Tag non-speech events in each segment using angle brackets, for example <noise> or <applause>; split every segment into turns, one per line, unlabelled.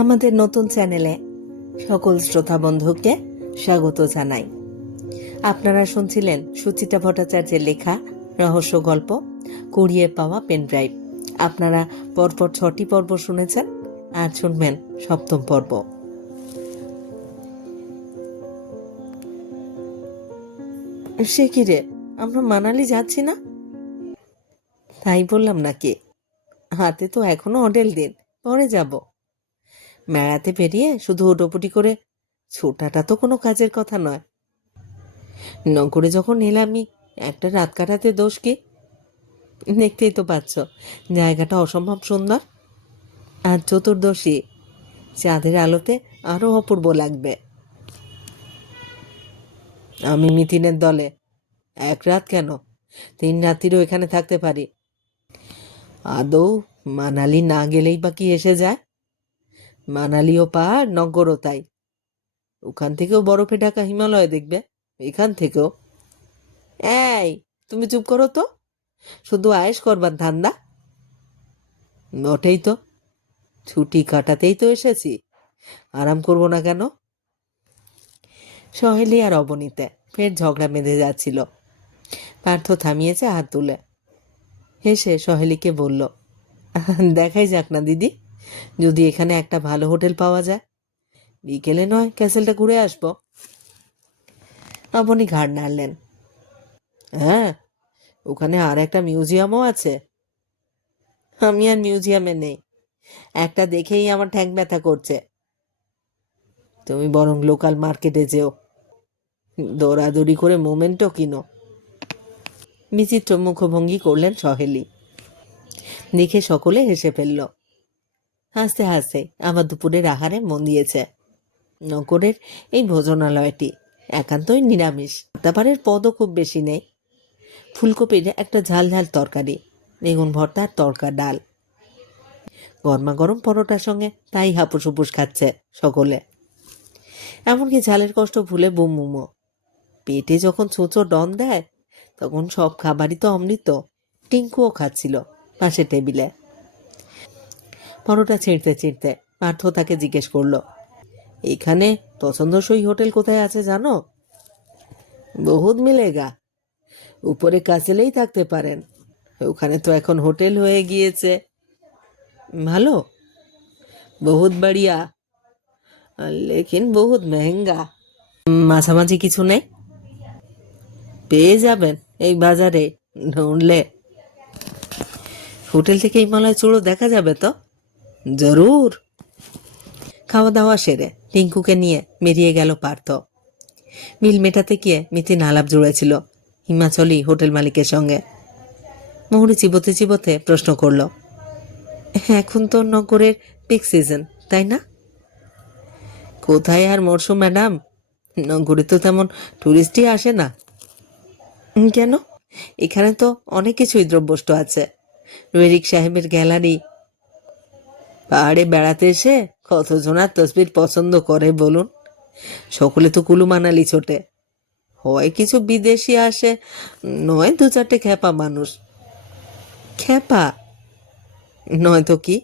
আমাদের নতুন চ্যানেলে সকল শ্রোতা বন্ধুকে স্বাগত জানাই। আপনারা শুনছিলেন সুচিতা ভট্টাচার্যের লেখা রহস্য গল্প, কুড়িয়ে পাওয়া পেনড্রাইভ আপনারা পরপর ছটি পর্ব শুনেছেন আর শুনবেন সপ্তম পর্ব। সে কি রে, আমরা মানালি যাচ্ছি না? তাই বললাম নাকি? হাতে তো এখনও হোটেল দিন, পরে যাব। মেড়াতে পেরিয়ে শুধু ওটোপুটি করে, ছোটাটা তো কোনো কাজের কথা নয়। নগরে যখন এলামই, একটা রাত কাটাতে দোষ কি? দেখতেই তো পাচ্ছ, জায়গাটা অসম্ভব সুন্দর। আর চতুর্দশী, চাঁদের আলোতে আরও অপূর্ব লাগবে। আমি মিতিনের দলে, এক রাত কেন? তিন রাত্রিরও এখানে থাকতে পারি। আদৌ মানালি না গেলেই বা কি এসে যায়? মানালিও পাহাড়, নগরও তাই। ওখান থেকেও বরফে ঢাকা হিমালয় দেখবে, এখান থেকেও। এই, তুমি চুপ করো তো। শুধু আয়েস করবার ধান্দা। বটেই তো। ছুটি কাটাতেই তো এসেছি। আরাম করব না কেন? সহেলি আর অবনীতে ফের ঝগড়া বেঁধে যাচ্ছিল। পার্থ থামিয়েছে হাত তুলে। হেসে সহেলিকে বলল, দেখাই যাক না, দিদি। যদি এখানে একটা ভালো হোটেল পাওয়া যায়। বিকেলে নয়, ক্যাসেলটা ঘুরে আসব। আপনি ঘাড় নাড়লেন। হ্যাঁ ওখানে আর একটা মিউজিয়ামও আছে। আমি আর মিউজিয়ামে নেই। একটা দেখেই আমার ঠ্যাং ব্যথা করছে। তুমি বরং লোকাল মার্কেটে যেও। দৌড়াদৌড়ি করে মোমেন্টও কিনো। বিচিত্র মুখভঙ্গি করলেন সহেলি। দেখে সকলে হেসে ফেলল, হাসতে হাসতে আবার দুপুরের আহারে মন দিয়েছে। নগরের এই ভোজনালয়টি একান্তই নিরামিষ তারপরের পদও খুব বেশি নেই। ফুলকপির একটা ঝাল ঝাল তরকারি, বেগুন ভর্তার তরকা ডাল। গরমা গরম পরোটার সঙ্গে তাই হাপুস হুপুস খাচ্ছে সকলে। এমনকি ঝালের কষ্ট ভুলে বুম। পেটে যখন ছোঁচো ডন দেয় তখন সব খাবারই তো অমৃত। টিঙ্কুও খাচ্ছিল পাশে টেবিলে। পরোটা ছিঁড়তে ছিঁড়তে পার্থ তাকে জিজ্ঞেস করল, এখানে পছন্দসই হোটেল কোথায় আছে জানো? বহুত মিলেগা। উপরে কাছেলেই থাকতে পারেন। ওখানে তো এখন হোটেল হয়ে গিয়েছে। ভালো? বহুত বাড়িয়া। লেকিন বহুত মেহেঙ্গা। মাঝামাঝি কিছু নেই? পেয়ে যাবেন। এই বাজারে ঢুঁড়লে হোটেল থেকে হিমালয় চূড়ো দেখা যাবে তো? জরুর। খাওয়া দাওয়া সেরে টিঙ্কুকে নিয়ে বেরিয়ে গেল পার্থ। মিল মেটাতে গিয়ে মিতিন আলাপ জুড়েছিল হিমাচলি হোটেল মালিকের সঙ্গে। মহুরি চিবোতে চিবোতে প্রশ্ন করল, এখন তো নগরের পিক সিজন তাই না? কোথায় আর মরশুম ম্যাডাম নগরে তো তেমন টুরিস্টই আসে না। কেন? এখানে তো অনেক কিছুই দ্রব্যষ্ট আছে। রুয়েরিক সাহেবের গ্যালারি। পাহাড়ে বেড়াতে এসে কতজনার তসবির পছন্দ করে বলুন? সকলে তো কুলু মানালি ছোটে। হয় কিছু বিদেশি আসে, নয় দু চারটে খ্যাপা মানুষ। খ্যাপা? নয় তো কি?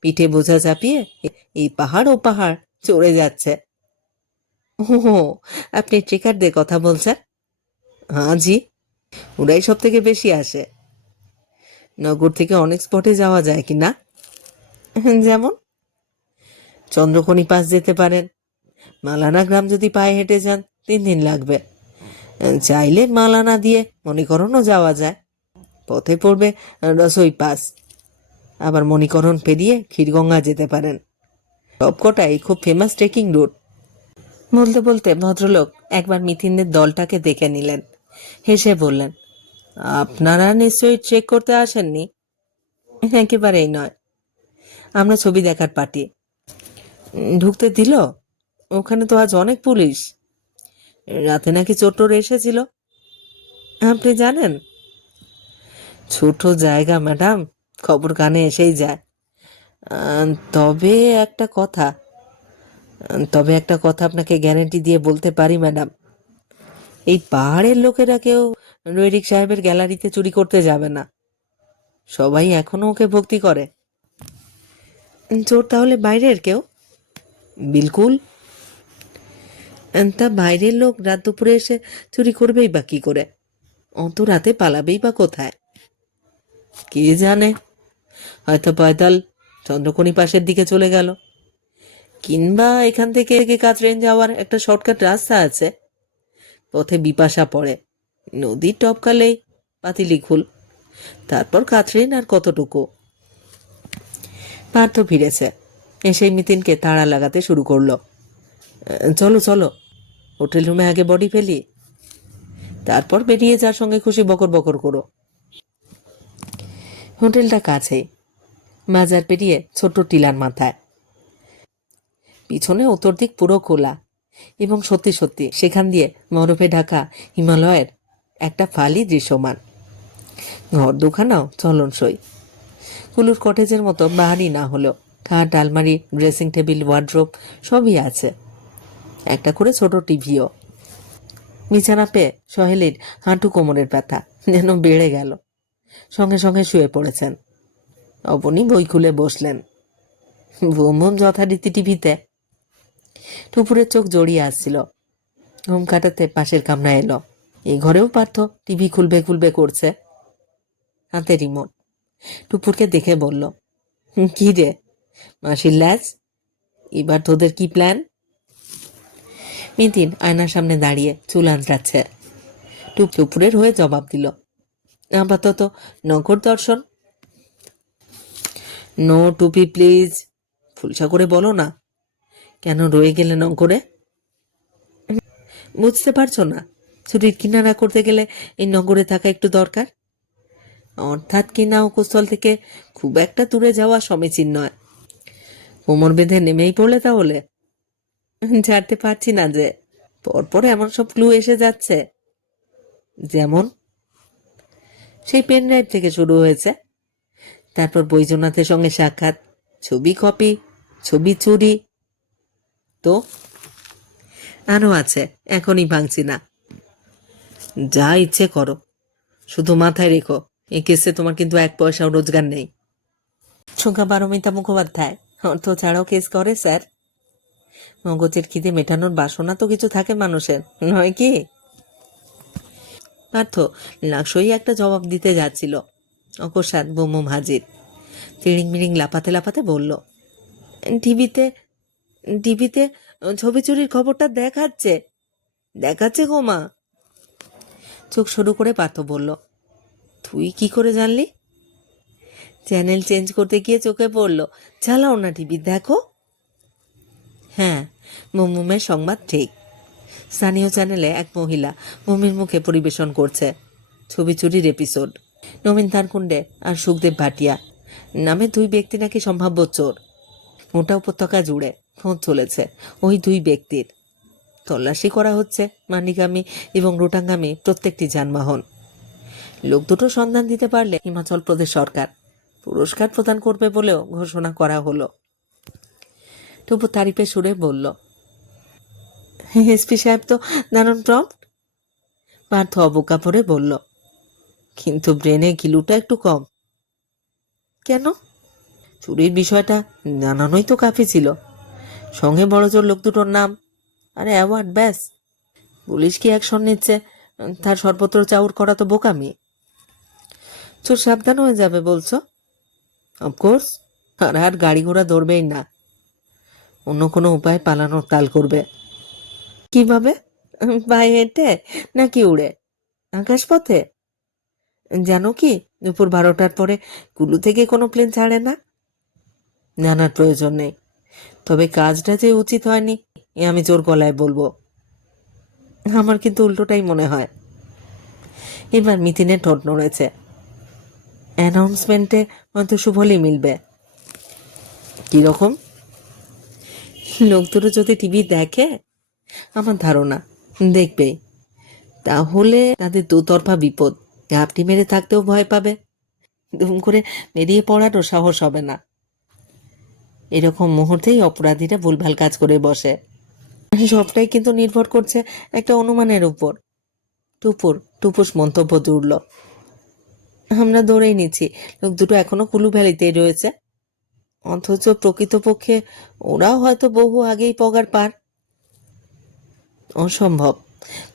পিঠে বোঝা চাপিয়ে এই পাহাড় ও পাহাড় চড়ে যাচ্ছে। ও আপনি ট্রেকারদের কথা বলছেন? হ্যাঁ জি ওরাই সব থেকে বেশি আসে। নগর থেকে অনেক স্পটে যাওয়া যায় কি না? যেমন, চন্দ্রকণি পাস যেতে পারেন। মালানা গ্রাম যদি পায়ে হেঁটে যান, তিন দিন লাগবে। চাইলে মালানা দিয়ে মণিকরণও যাওয়া যায়। পথে পড়বে রসই পাস। আবার মণিকরণ পেরিয়ে ক্ষীরগঙ্গা যেতে পারেন। সবকটাই খুব ফেমাস ট্রেকিং রুট বলতে বলতে ভদ্রলোক একবার মিথিনদের দলটাকে দেখে নিলেন। হেসে বললেন, আপনারা নিশ্চয়ই চেক করতে আসেননি? একেবারেই নয়। আমরা ছবি দেখার পার্টি। ঢুকতে দিল? ওখানে তো আজ অনেক পুলিশ। রাতে নাকি চোট্টর এসেছিল? আপনি জানেন? ছোট জায়গা, ম্যাডাম। খবর কানে এসেই যায়। তবে একটা কথা, তবে একটা কথা আপনাকে গ্যারান্টি দিয়ে বলতে পারি, ম্যাডাম। এই পাহাড়ের লোকেরা কেউ রৈরিক সাহেবের গ্যালারিতে চুরি করতে যাবে না। সবাই এখনও ওকে ভক্তি করে। চোর তাহলে বাইরের কেউ? বিলকুল। তা বাইরের লোক রাত দুপুরে এসে চুরি করবেই বা কি করে? অত রাতে পালাবেই বা কোথায়? কে জানে? হয়তো পয়তাল চন্দ্রকণি পাশের দিকে চলে গেল। কিংবা এখান থেকে এগিয়ে কাতরেন যাওয়ার একটা শর্টকাট রাস্তা আছে। পথে বিপাশা পড়ে। নদীর টপকালেই পাতিলি খুল। তারপর কাতরেন আর কতটুকু? পার্থ ফিরেছে। এসেই মিতিনকে তাড়া লাগাতে শুরু করল। চলো চলো। হোটেল রুমে আগে বডি ফেলি। তারপর বেরিয়ে যার সঙ্গে খুশি বকর বকর করো। হোটেলটা কাছেই। মাজার পেরিয়ে ছোট্ট টিলার মাথায়। পিছনে উত্তর দিক পুরো খোলা। এবং সত্যি সত্যি সেখান দিয়ে বরফে ঢাকা, হিমালয়ের একটা ফালি দৃশ্যমান। ঘর দুখানাও চলনসই। কুলুর কটেজের মতো বাহারি না হলেও খাট, আলমারি, ড্রেসিং টেবিল, ওয়ার্ড্রোব সবই আছে। একটা করে ছোট টিভিও। বিছানা পেয়ে সহেলির হাঁটু কোমরের ব্যথা যেন বেড়ে গেল। সঙ্গে সঙ্গে শুয়ে পড়েছেন। অবনী বই খুলে বসলেন। বুম বুম যথারীতি টিভিতে টুপুরের চোখ জড়িয়ে আসছিল। ঘুম কাটাতে পাশের কামরা এলো। এই ঘরেও পার্থ টিভি খুলবে খুলবে করছে। হাতে রিমোট। টুপুরকে দেখে বলল "হুম, কি রে? মাসির ল্যাজ এবার তোদের কি প্ল্যান? মিতিন আয়নার সামনে দাঁড়িয়ে চুল আঁচড়াচ্ছে। টুপ টুপুরের হয়ে জবাব দিল আপাতত নগর দর্শন। নো টুপি প্লিজ। ফুলসা করে বলো না। কেন রয়ে গেলে নগরে বুঝতে পারছ না? ছুটির কিনারা করতে গেলে এই নগরে থাকা একটু দরকার। অর্থাৎ কিনা উপস্থল থেকে খুব একটা দূরে যাওয়া সমীচীন নয়। কোমর বেঁধে নেমেই পড়লে তাহলে? ছাড়তে পারছি না যে। পরপর এমন সব ক্লু এসে যাচ্ছে। যেমন? সেই পেন ড্রাইভ থেকে শুরু হয়েছে। তারপর বৈজনাথের সঙ্গে সাক্ষাৎ। ছবি কপি ছবি চুরি তো? আরও আছে, এখনই ভাঙছি না। যা ইচ্ছে করো। শুধু মাথায় রেখো, এই কেসে তোমার কিন্তু এক পয়সাও রোজগার নেই। শোকা পারমিতা মুখোপাধ্যায়, অর্থ ছাড়াও কেস করে, স্যার। মগজের খিদে মেটানোর বাসনা তো কিছু থাকে মানুষের, নয় কি? পার্থ লাকসই একটা জবাব দিতে যাচ্ছিল। অকস্মাৎ বুমুম হাজির। তিড়িং মিড়িং লাপাতে লাপাতে বলল, টিভিতে টিভিতে ছবি চুরির খবরটা দেখাচ্ছে। দেখাচ্ছে গো মা। চোখ শুরু করে পার্থ বলল, তুই কি করে জানলি? চ্যানেল চেঞ্জ করতে গিয়ে চোখে পড়ল, চালাও না টিভি, দেখো। হ্যাঁ মুমুমের সংবাদ ঠিক। স্থানীয় চ্যানেলে এক মহিলা মমির মুখে পরিবেশন করছে। ছবি চুরির এপিসোড, নবীন তারকুণ্ডে আর সুখদেব ভাটিয়া। নামে দুই ব্যক্তি নাকি সম্ভাব্য চোর। মোটা উপত্যকা জুড়ে। খোঁজ চলেছে। ওই দুই ব্যক্তির তল্লাশি করা হচ্ছে মানিগামী এবং রোটাঙ্গামী প্রত্যেকটি যানবাহন। লোক দুটো সন্ধান দিতে পারলে হিমাচল প্রদেশ সরকার পুরস্কার প্রদান করবে বলেও ঘোষণা করা হলো। টুপু তারিফে সুরে বলল, এসপি সাহেব তো দারুণ প্রম্পট। পার্থ অবকা পরে বলল, কিন্তু ব্রেনে গিলুটা একটু কম। কেন? চুরির বিষয়টা জানানোই তো কাফি ছিল। সঙ্গে বড় জোর লোক দুটোর নাম। আরে, অ্যাওয়ার্ড, ব্যাস। পুলিশ কি অ্যাকশন নিচ্ছে? তার সর্বত্র চাউর করা তো বোকামি। চোর সাবধান হয়ে যাবে বলছো? অফকোর্স আর আর গাড়ি ঘোড়া ধরবেই না। অন্য কোনো উপায় পালানোর তাল করবে। কীভাবে? পায়ে হেঁটে নাকি উড়ে? আকাশপথে? জানো কি, দুপুর বারোটার পরে কুলু থেকে কোনো প্লেন ছাড়ে না? জানার প্রয়োজন নেই। তবে কাজটা যে উচিত হয়নি, এ আমি জোর গলায় বলব। আমার কিন্তু উল্টোটাই মনে হয়। এবার মিতিনের ঠোঁট নড়েছে। অ্যানাউন্সমেন্টে হয়তো সুফলই মিলবে। কীরকম লোক দুটো যদি টিভি দেখে, আমার ধারণা, দেখবেই। তাহলে তাদের দুতরফা বিপদ। ঘাপটি মেরে থাকতেও ভয় পাবে। দুম করে বেরিয়ে পড়ারও সাহস হবে না। এরকম মুহূর্তেই অপরাধীরা ভুলভাল কাজ করে বসে। সবটাই কিন্তু নির্ভর করছে একটা অনুমানের উপর। টুপুর, টুপুস মন্তব্য জুড়ল আমরা দৌড়েই নিচ্ছি, লোক দুটো এখনও কুলু ভ্যালিতেই রয়েছে। অথচ প্রকৃতপক্ষে ওরাও হয়তো বহু আগেই পগার পার। অসম্ভব।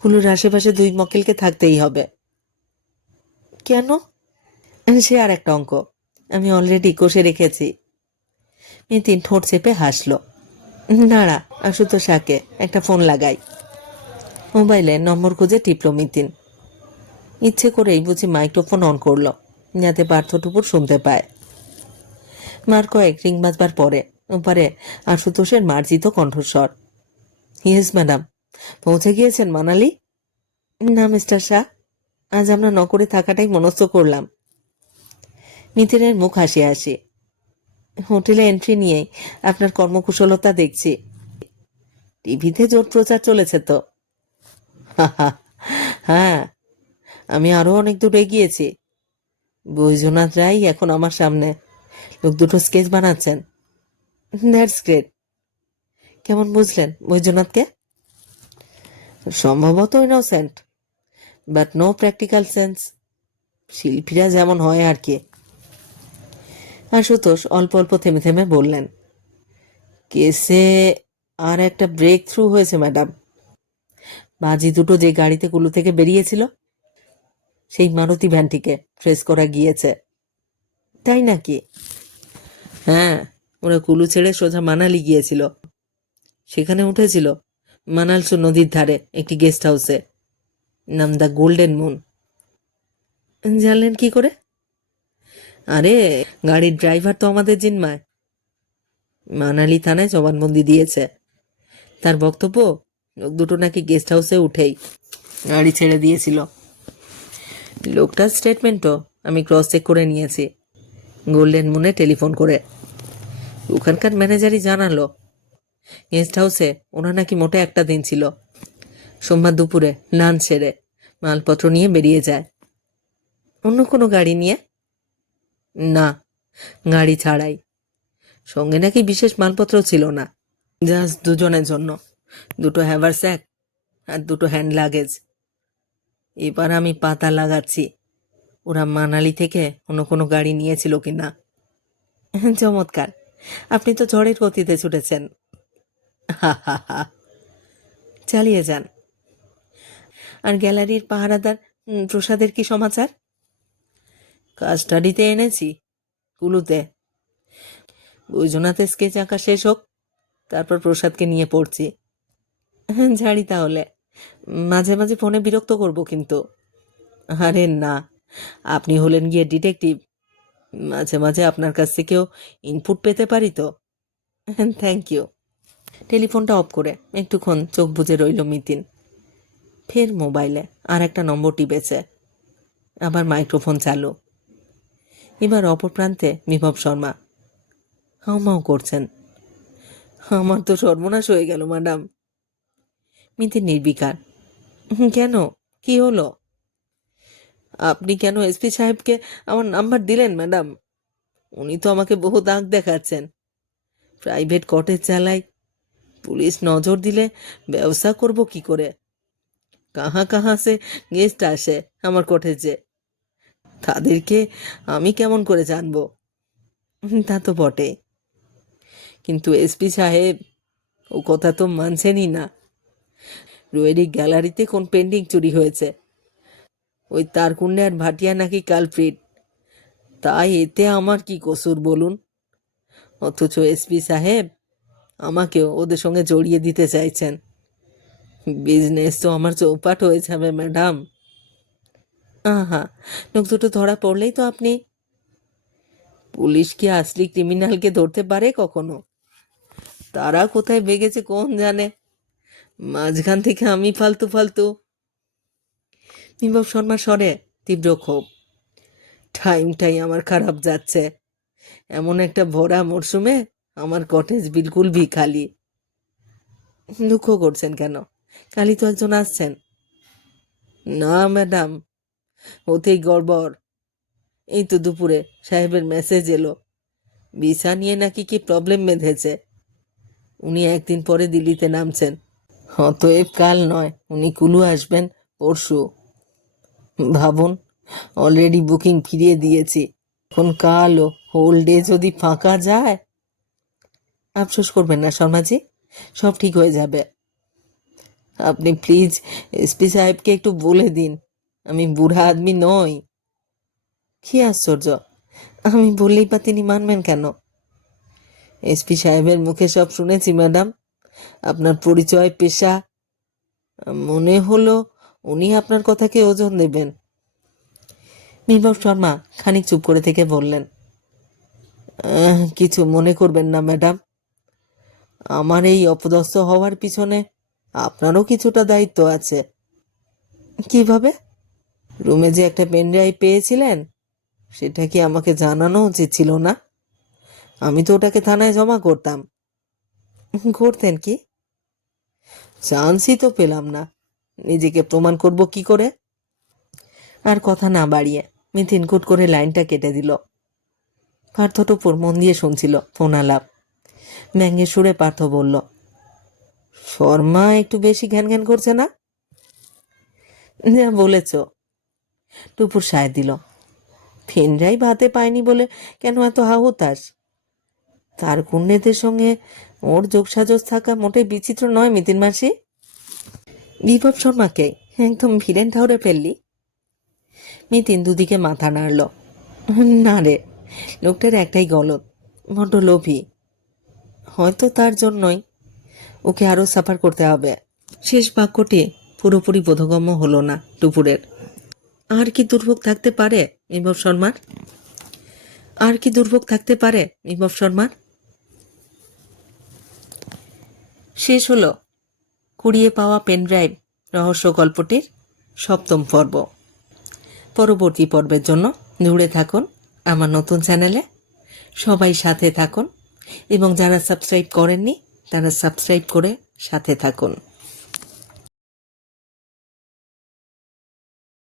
কুলুর আশেপাশে দুই মক্কেলকে থাকতেই হবে। কেন? সে আর একটা অঙ্ক। আমি অলরেডি কষে রেখেছি। নিতিন ঠোঁট চেপে হাসলো। দাঁড়া, আশুতোষ আঁকে, একটা ফোন লাগাই। মোবাইলে নম্বর খুঁজে টিপল মিতিন। ইচ্ছে করেই বুঝি মাইক্রোফোন অন করল, যাতে পার্থটুকুর শুনতে পায়। মার কয়েক রিং বাজবার পরে, ওপারে আশুতোষের মার্জিত কণ্ঠস্বর। ইয়েস, ম্যাডাম, পৌঁছে গিয়েছেন মানালি? না, মিস্টার শাহ, আজ আমরা নকরে থাকাটাই মনস্থ করলাম। নিতিনের মুখ হাসি হাসি। হোটেলে এন্ট্রি নিয়ে আপনার কর্মকুশলতা দেখছি। টিভিতে জোর প্রচার চলেছে তো। <laughs> হ্যাঁ আমি আরও অনেক দূর এগিয়েছি। বৈজনাথ রাই এখন আমার সামনে। লোক দুটো স্কেচ বানাচ্ছেন। দ্যাটস গ্রেট কেমন বুঝলেন বৈজনাথকে? সম্ভবত innocent but no practical sense শিল্পীরা যেমন হয় আর কি। আশুতোষ অল্প অল্প থেমে থেমে বললেন, কেসে আর একটা ব্রেক থ্রু হয়েছে ম্যাডাম বাজি দুটো যে গাড়িতে কুলু থেকে বেরিয়েছিল, সেই মারুতি ভ্যানটিকে ট্রেস করা গিয়েছে। তাই নাকি? হ্যাঁ ওরা কুলু ছেড়ে সোজা মানালি গিয়েছিল। সেখানে উঠেছিল মানালসু নদীর ধারে, একটি গেস্ট হাউসে নাম দ্য গোল্ডেন মুন। জানলেন কি করে? আরে, গাড়ির ড্রাইভার তো আমাদের জিনমায় মানালি থানায় জবানবন্দি দিয়েছে। তার বক্তব্য, লোক দুটো নাকি গেস্ট হাউসে উঠেই গাড়ি ছেড়ে দিয়েছিল। লোকটার স্টেটমেন্টও আমি ক্রস চেক করে নিয়েছি। গোল্ডেন মুনে টেলিফোন করে। ওখানকার ম্যানেজারই জানালো, গেস্ট হাউসে ওনার নাকি মোটে একটা দিন ছিল। সোমবার দুপুরে লাঞ্চ সেরে, মালপত্র নিয়ে বেরিয়ে যায়। অন্য কোনো গাড়ি নিয়ে না, গাড়ি ছাড়াই। সঙ্গে নাকি বিশেষ মালপত্র ছিল না। জাস্ট দুজনের জন্য। দুটো হ্যাভার স্যাক আর দুটো হ্যান্ড লাগেজ। এবার আমি পাতা লাগাচ্ছি। ওরা মানালি থেকে অন্য কোনো গাড়ি নিয়েছিল কি না চমৎকার। আপনি তো ঝড়ের গতিতে ছুটেছেন। চালিয়ে যান। আর গ্যালারির পাহারাদার প্রসাদের কি সমাচার? কাস্টাডিতে এনেছি, কুলুতে। বৈজনাথে স্কেচ আঁকা শেষ হোক, তারপর প্রসাদকে নিয়ে পড়ছি। হ্যাঁ ঝাড়ি তাহলে। মাঝে মাঝে ফোনে বিরক্ত করব কিন্তু। আরে না, আপনি হলেন গিয়ে ডিটেকটিভ মাঝে মাঝে আপনার কাছ থেকেও ইনপুট পেতে পারি তো। থ্যাংক ইউ টেলিফোনটা অফ করে, একটুক্ষণ চোখ বুজে রইল মিতিন। ফের মোবাইলে আর একটা নম্বর টিপেছে আবার মাইক্রোফোন চালু। এবার অপর প্রান্তে বিভব শর্মা। হাউমাউ করছেন। আমার তো সর্বনাশ হয়ে গেল ম্যাডাম। মিতিন নির্বিকার। "হুম, কেন? কি হলো? আপনি কেন এসপি সাহেবকে আমার নাম্বার দিলেন ম্যাডাম? উনি তো আমাকে বহু দাগ দেখাচ্ছেন। প্রাইভেট কটেজ চালাই পুলিশ নজর দিলে ব্যবসা করব কি করে? কাহা কাহা সে গেস্ট আসে আমার কটেজে। তাদেরকে আমি কেমন করে জানব? তা তো বটে কিন্তু এসপি সাহেব, ও কথা তো মানছেনই না। রুয়েরি গ্যালারিতে কোন পেন্টিং চুরি হয়েছে? ওই তারকুন্ডে আর ভাটিয়া নাকি কালপ্রিট? তাই এতে আমার কি কসুর বলুন? অথচ এসপি সাহেব আমাকেও ওদের সঙ্গে জড়িয়ে দিতে চাইছেন। বিজনেস তো আমার চৌপাট হয়ে যাবে, ম্যাডাম। আহা লোক দুটো ধরা পড়লেই তো আপনি পুলিশ কি আসলি ক্রিমিনালকে ধরতে পারে কখনো? তারা কোথায় বেগেছে কোন জানে? মাঝখান থেকে আমি ফালতু ফালতু। বিভব শর্মা স্বরে তীব্র ক্ষোভ। টাইমটাই আমার খারাপ যাচ্ছে। এমন একটা ভরা মরশুমে আমার কটেজ বিলকুল ভি খালি। দুঃখ করছেন কেন? কালি তো একজন আসছেন। না ম্যাডাম ওতেই গড়বড়। এই তো দুপুরে সাহেবের মেসেজ এলো। ভিসা নিয়ে নাকি কি প্রবলেম বেঁধেছে? উনি একদিন পরে দিল্লিতে নামছেন। অতএব কাল নয়, উনি কুলু আসবেন পরশু। ভাবুন অলরেডি বুকিং ফিরিয়ে দিয়েছি। এখন কাল হোল ডে যদি ফাঁকা যায়। আফসোস করবেন না শর্মাজি, সব ঠিক হয়ে যাবে। আপনি প্লিজ এসপি সাহেবকে একটু বলে দিন। আমি বুড়া আদমি নই। কি আশ্চর্য! আমি বললেই বা তিনি মানবেন কেন? এসপি সাহেবের মুখে সব শুনেছি ম্যাডাম। আপনার পরিচয় পেশা মনে হলো উনি আপনার কথাকে ওজন দেবেন। নির্ভর শর্মা খানিক চুপ করে থেকে বললেন "আহ, কিছু মনে করবেন না ম্যাডাম। আমার এই অপদস্থ হওয়ার পিছনে আপনারও কিছুটা দায়িত্ব আছে। কীভাবে? রুমে যে একটা পেনড্রাইভ পেয়েছিলেন, সেটা কি আমাকে জানানো উচিত ছিল না? আমি তো ওটাকে থানায় জমা করতাম। করতেন কি? চান্সই তো পেলাম না। নিজেকে প্রমাণ করব কি করে? আর কথা না বাড়িয়ে মিথিন কুট করে লাইনটা কেটে দিল। পার্থ টুপুর মন দিয়ে শুনছিল ফোন আলাপ। ব্যঙ্গের সুরে পার্থ বলল, শর্মা একটু বেশি ঘ্যান ঘ্যান করছে না? যা বলেছ টুপুর সায় দিল। ফেনরাই ভাতে পায়নি বলে কেন এত হাহুতাস তার কুণ্ডেদের সঙ্গে ওর যোগসাজস থাকা মোটেই বিচিত্র নয় মিতিন মাসি। বিভব শর্মাকে একদম ভিলেন ঠাউরে ফেললি। মিতিন দুদিকে মাথা নাড়ল। না রে, লোকটার একটাই গলত, বড্ড লোভী। হয়তো তার জন্যই ওকে আরও সাফার করতে হবে। শেষ বাক্যটি পুরোপুরি বোধগম্য হলো না টুপুরের আর কি দুর্ভোগ থাকতে পারে বিভব শর্মার? আর কি দুর্ভোগ থাকতে পারে বিভব শর্মার? শেষ হলো কুড়িয়ে পাওয়া পেনড্রাইভ রহস্য গল্পটির সপ্তম পর্ব। পরবর্তী পর্বের জন্য জুড়ে থাকুন আমার নতুন চ্যানেলে। সবাই সাথে থাকুন এবং যারা সাবস্ক্রাইব করেননি, তারা সাবস্ক্রাইব করে সাথে থাকুন।